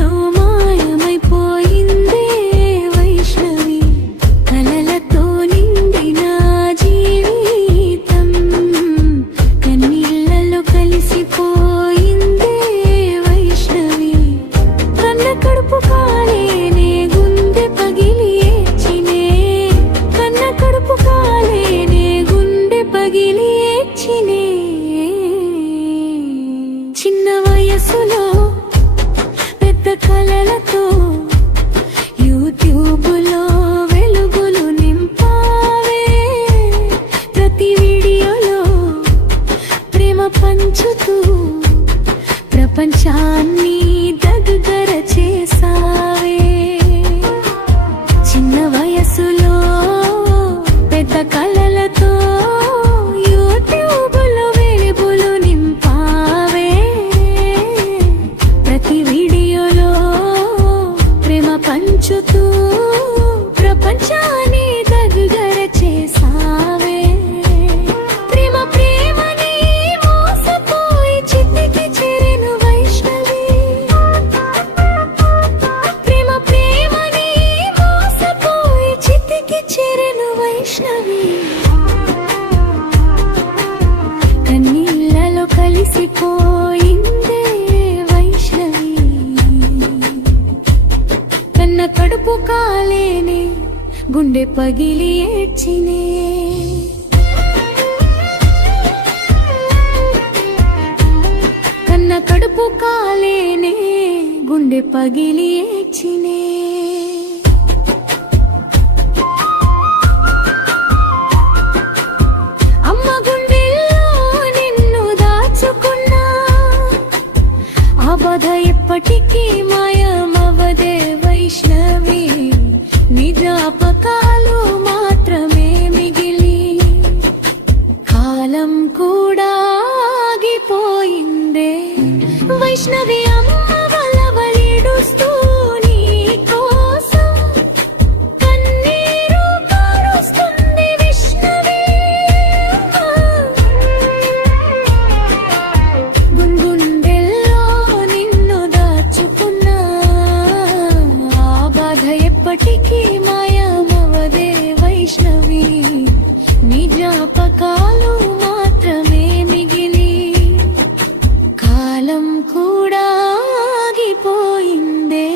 చీకటిలో మాయమైపోయిందే వైష్ణవి, కలలతో నిండిన జీవితం కన్నీళ్లలో కలిసిపోయిందే వైష్ణవి. కన్న కడుపు కాలేనే గుండె పగిలి ఏడ్చినే, కన్న కడుపు కాలేనే గుండె పగిలి ఏడ్చినే. చిన్న వయసులో పెద్ద కలలతో యూట్యూబ్లో వెలుగులు నింపావే, ప్రతి వీడియోలో ప్రేమ పంచుతూ ప్రపంచాన్ని దగ్గర చేసావే. చిన్న వయసులో పెద్ద కలలతో యూట్యూబ్లో వెలుగులు నింపావే, ప్రతి వీడియోలో ప్రేమ పంచుతూ ప్రపంచాన్ని దగ్గర చేసావే. ప్రేమ ప్రేమని మోసపోయి చితికి చేరెను వైష్ణవి, ప్రేమ ప్రేమని మోసపోయి చితికి చేరెను వైష్ణవి. కన్నీళ్లలో కలిసిపోయిందే వైష్ణవి, కన్న కడుపు కాలేనే గుండె పగిలి ఏడ్చినే. కన్న కడుపు కాలేనే గుండె పగిలి ఏడ్చినే. అమ్మ గుండెల్లో నిన్ను దాచుకున్నా, ఆ బాధ ఎప్పటికీ మాయమవదే వైష్ణవి, నీ జ్ఞాపకాలు మాత్రమే మిగిలి కాలం కూడా ఆగిపోయిందే వైష్ణవి. అమ్మ వలవలిడుస్తూ నీ కోసం కన్నీరు కారుస్తుంది విష్ణవి. గుండెల్లో నిన్ను దాచుకున్నా, ఆ బాధ ఎప్పటికీ మాయమవదే వైష్ణవి, నీ జ్ఞాపకాలు మాత్రమే మిగిలి కాలం కూడా ఆగిపోయిందే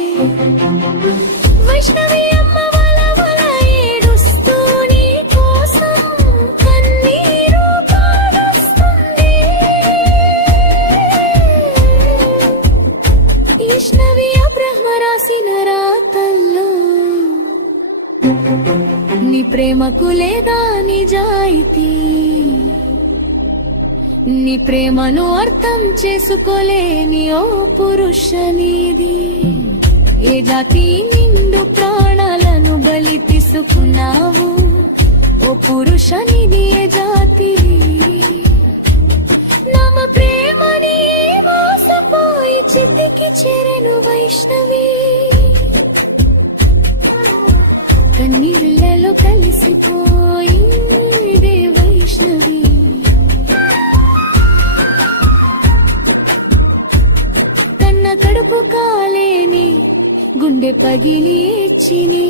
వైష్ణవి. అమ్మ వలవల ఏడుస్తూ నీ కోసం కన్నీరు కారుస్తుంది వైష్ణవి. ఆ బ్రహ్మ రాసిన రాతల్లో నీ ప్రేమకు లేదా నిజాయితీ, నీ ప్రేమను అర్థం చేసుకోలేని ఓ పురుష నీది. ఏ జాతి నిండు ప్రాణాలను బలి తీసుకున్నావు ఓ పురుష నీది, ఏ జాతి నమ ప్రేమని మోసపోయి చితికి చేరెను వైష్ణవి. కన్నీళ్లలో కలిసిపోయిందే వైష్ణవి, కన్న కడుపు కాలేని గుండె పగిలి ఏడ్చినే.